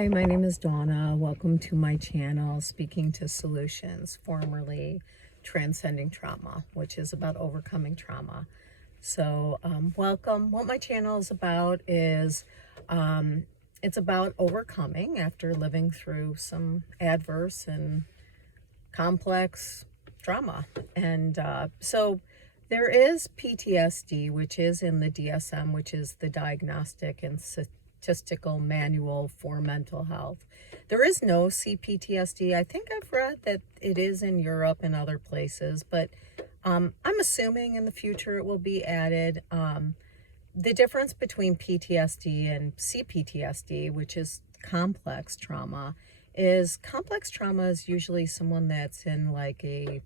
Hi, my name is Donna. Welcome to my channel, Speaking to Solutions, formerly Transcending Trauma, which is about overcoming trauma. So welcome. What my channel is about is it's about overcoming after living through some adverse and complex trauma. And so there is PTSD, which is in the DSM, which is the Diagnostic and Statistical Manual for Mental Health. There is no CPTSD. I think I've read that it is in Europe and other places, but I'm assuming in the future it will be added. The difference between PTSD and CPTSD, which is complex trauma, is usually someone that's in like a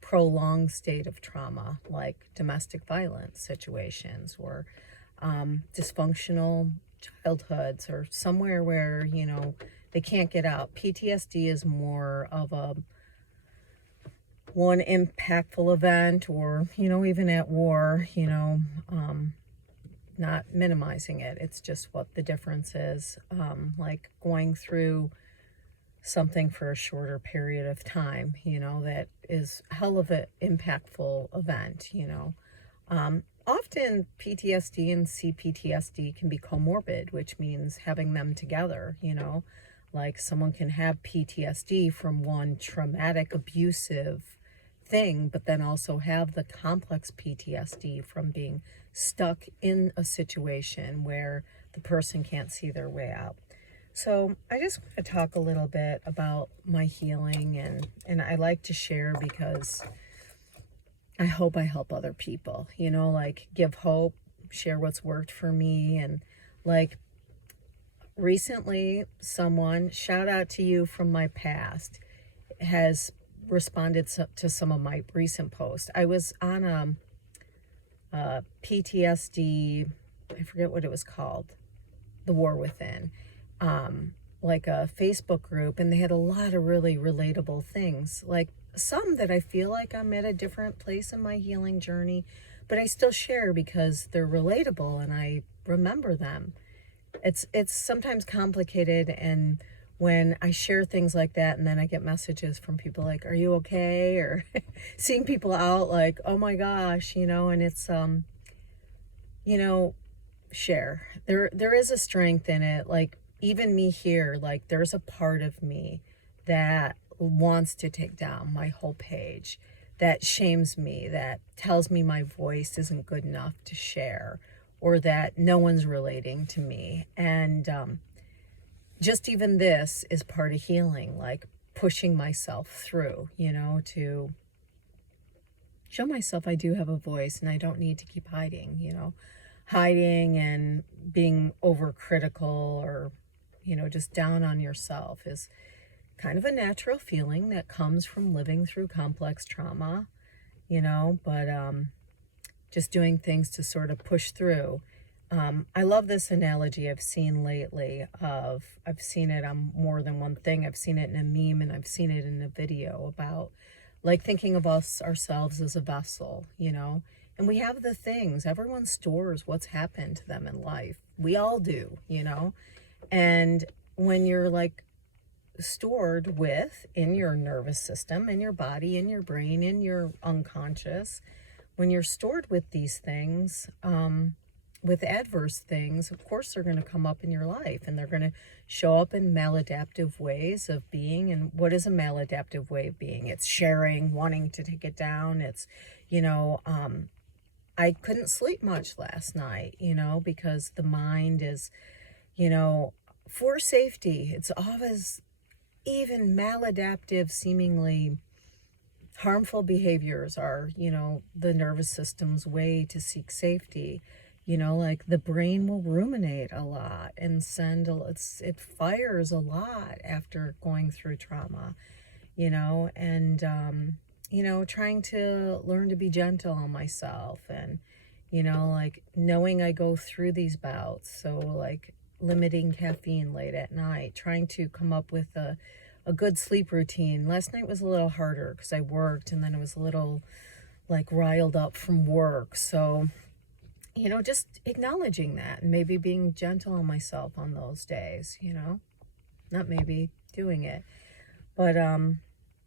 prolonged state of trauma, like domestic violence situations or dysfunctional childhoods or somewhere where, they can't get out. PTSD is more of one impactful event or, even at war, not minimizing it. It's just what the difference is, like going through something for a shorter period of time, that is hell of an impactful event, Often PTSD and CPTSD can be comorbid, which means having them together, like someone can have PTSD from one traumatic, abusive thing, but then also have the complex PTSD from being stuck in a situation where the person can't see their way out. So I just want to talk a little bit about my healing, and I like to share because I hope I help other people, like give hope, share what's worked for me. And like recently someone, shout out to you from my past, has responded to some of my recent posts. I was on a PTSD, I forget what it was called, The War Within, like a Facebook group, and they had a lot of really relatable things, like some that I feel like I'm at a different place in my healing journey, but I still share because they're relatable and I remember them. It's sometimes complicated, and when I share things like that and then I get messages from people like, are you okay? Or seeing people out like, oh my gosh, and it's share. There is a strength in it. Like even me here, like there's a part of me that wants to take down my whole page, that shames me, that tells me my voice isn't good enough to share, or that no one's relating to me. And just even this is part of healing, like pushing myself through, to show myself I do have a voice and I don't need to keep hiding and being overcritical or, just down on yourself is kind of a natural feeling that comes from living through complex trauma, but just doing things to sort of push through. I love this analogy I've seen lately I've seen it on more than one thing. I've seen it in a meme and I've seen it in a video about like thinking of ourselves as a vessel, and we have the things, everyone stores what's happened to them in life. We all do, and when you're like stored with in your nervous system, in your body, in your brain, in your unconscious, when you're stored with these things, with adverse things, of course they're going to come up in your life and they're going to show up in maladaptive ways of being. And what is a maladaptive way of being? It's sharing, wanting to take it down. It's, I couldn't sleep much last night, because the mind is, for safety. It's always even maladaptive, seemingly harmful behaviors are, the nervous system's way to seek safety. Like the brain will ruminate a lot and it fires a lot after going through trauma, and, trying to learn to be gentle on myself and, like knowing I go through these bouts. So like limiting caffeine late at night, trying to come up with a good sleep routine. Last night was a little harder because I worked and then I was a little like riled up from work. So, just acknowledging that and maybe being gentle on myself on those days, not maybe, doing it. But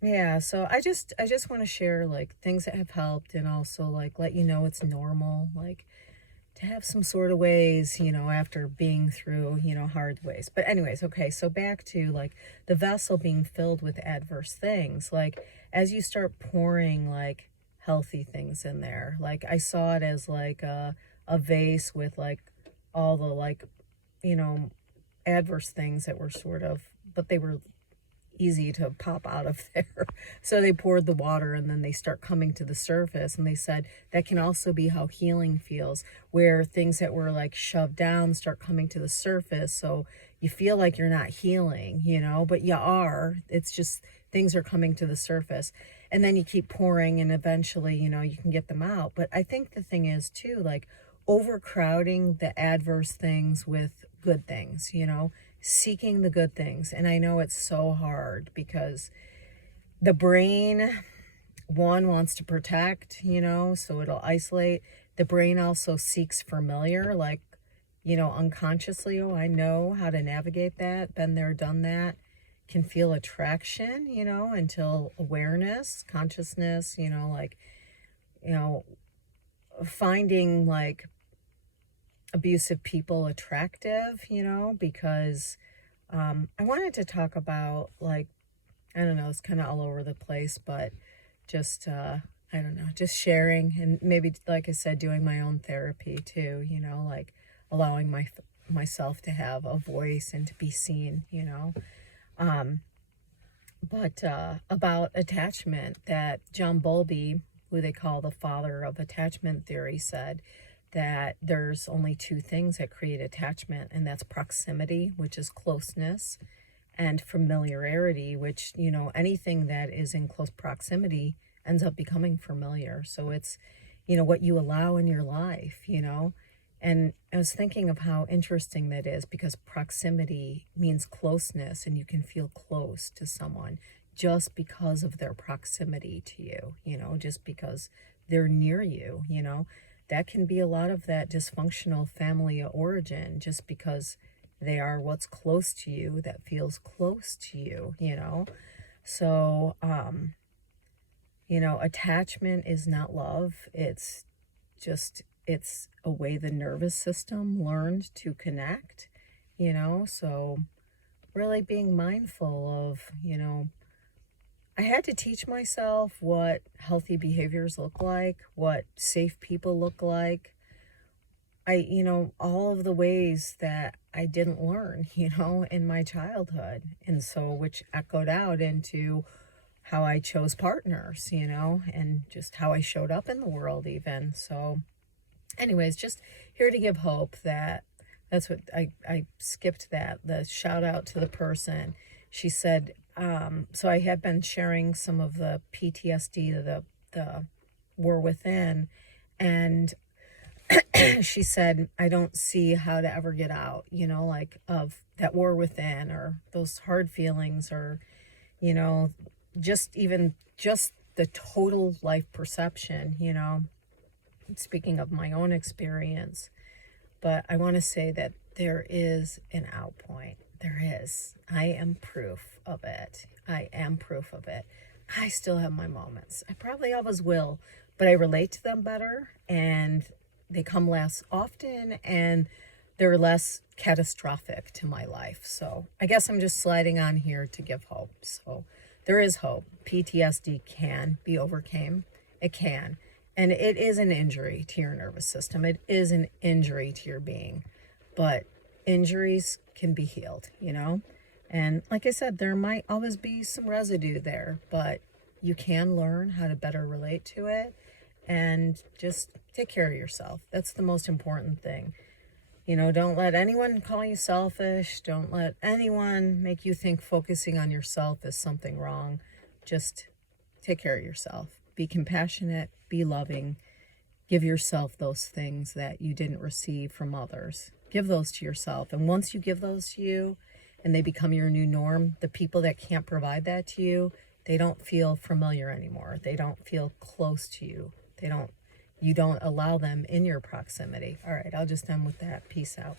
yeah, so I just want to share like things that have helped, and also like let you know it's normal, like to have some sort of ways, after being through, hard ways. But anyways, okay, so back to like the vessel being filled with adverse things. Like as you start pouring like healthy things in there, like I saw it as like a vase with like all the like, you know, adverse things that were sort of, but they were easy to pop out of there. So they poured the water and then they start coming to the surface. And they said that can also be how healing feels, where things that were like shoved down start coming to the surface. So you feel like you're not healing, but you are. It's just things are coming to the surface. And then you keep pouring and eventually, you can get them out. But I think the thing is too, like overcrowding the adverse things with good things, seeking the good things. And I know it's so hard because the brain, one, wants to protect, so it'll isolate. The brain also seeks familiar, like, unconsciously. Oh, I know how to navigate that, been there, done that. Can feel attraction, until awareness, consciousness, like, you know, finding like abusive people attractive, because I wanted to talk about like, I don't know, it's kind of all over the place, but just, I don't know, just sharing, and maybe, like I said, doing my own therapy too, like allowing myself to have a voice and to be seen, Um, but about attachment, that John Bowlby, who they call the father of attachment theory, said that there's only two things that create attachment, and that's proximity, which is closeness, and familiarity, which, anything that is in close proximity ends up becoming familiar. So it's, what you allow in your life, And I was thinking of how interesting that is, because proximity means closeness, and you can feel close to someone just because of their proximity to you, just because they're near you, That can be a lot of that dysfunctional family origin, just because they are what's close to you that feels close to you. So, attachment is not love. It's a way the nervous system learned to connect, so really being mindful of, I had to teach myself what healthy behaviors look like, what safe people look like. All of the ways that I didn't learn, in my childhood. And so, which echoed out into how I chose partners, and just how I showed up in the world, even. So, anyways, just here to give hope that that's what I skipped that. The shout out to the person. She said, so I had been sharing some of the PTSD, the war within, and she said, I don't see how to ever get out, like of that war within, or those hard feelings, or, just the total life perception, speaking of my own experience. But I want to say that there is an out point. There is. I am proof of it. I am proof of it. I still have my moments. I probably always will, but I relate to them better, and they come less often, and they're less catastrophic to my life. So I guess I'm just sliding on here to give hope. So there is hope. PTSD can be overcome. It can. And it is an injury to your nervous system. It is an injury to your being. But injuries can be healed, And like I said, there might always be some residue there, but you can learn how to better relate to it, and just take care of yourself. That's the most important thing. Don't let anyone call you selfish. Don't let anyone make you think focusing on yourself is something wrong. Just take care of yourself. Be compassionate, be loving. Give yourself those things that you didn't receive from others. Give those to yourself. And once you give those to you and they become your new norm, the people that can't provide that to you, they don't feel familiar anymore. They don't feel close to you. You don't allow them in your proximity. All right, I'll just end with that. Peace out.